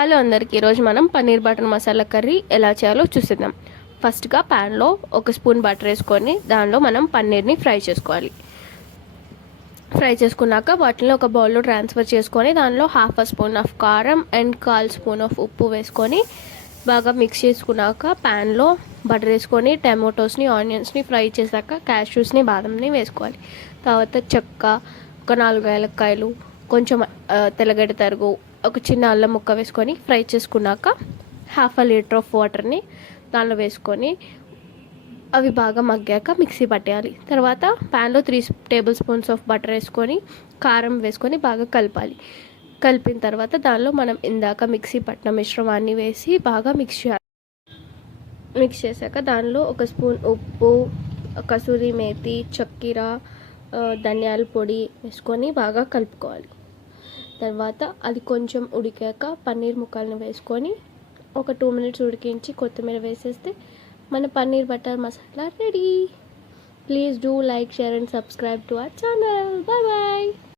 Hello అందరికీ, ఈరోజు మనం పన్నీర్ బటర్ మసాలా కర్రీ ఎలా చేయాలో చూసిద్దాం. ఫస్ట్గా ప్యాన్లో 1 స్పూన్ బటర్ వేసుకొని దానిలో మనం పన్నీర్ని ఫ్రై చేసుకోవాలి. ఫ్రై చేసుకున్నాక వాటిని ఒక బౌల్లో ట్రాన్స్ఫర్ చేసుకొని దానిలో 1/2 స్పూన్ ఆఫ్ కారం అండ్ 1/4 స్పూన్ ఆఫ్ ఉప్పు వేసుకొని బాగా మిక్స్ చేసుకున్నాక ప్యాన్లో బటర్ వేసుకొని టమాటోస్ని, ఆనియన్స్ని ఫ్రై చేశాక క్యాష్యూస్ని, బాదంని వేసుకోవాలి. తర్వాత చెక్క, ఒక 4 యాలక్కాయలు, కొంచెం తెల్లగడ్డ తరుగు, ఒక చిన్న అల్లం ముక్క వేసుకొని ఫ్రై చేసుకున్నాక 1/2 లీటర్ ఆఫ్ వాటర్ని దానిలో వేసుకొని అవి బాగా మగ్గాక మిక్సీ పట్టేయాలి. తర్వాత ప్యాన్లో 3 టేబుల్ స్పూన్స్ ఆఫ్ బటర్ వేసుకొని కారం వేసుకొని బాగా కలపాలి. కలిపిన తర్వాత దానిలో మనం ఇందాక మిక్సీ పట్టిన మిశ్రమాన్ని వేసి బాగా మిక్స్ చేయాలి. మిక్స్ చేశాక దానిలో 1 స్పూన్ ఉప్పు, కసూరి మేతి, చక్కెర, ధనియాల పొడి వేసుకొని బాగా కలుపుకోవాలి. తర్వాత అది కొంచెం ఉడికాక పన్నీర్ ముక్కల్ని వేసుకొని ఒక 2 మినిట్స్ ఉడికించి కొత్తిమీర వేసేస్తే మన paneer butter masala ready. Please do like, share and subscribe to our channel. Bye bye.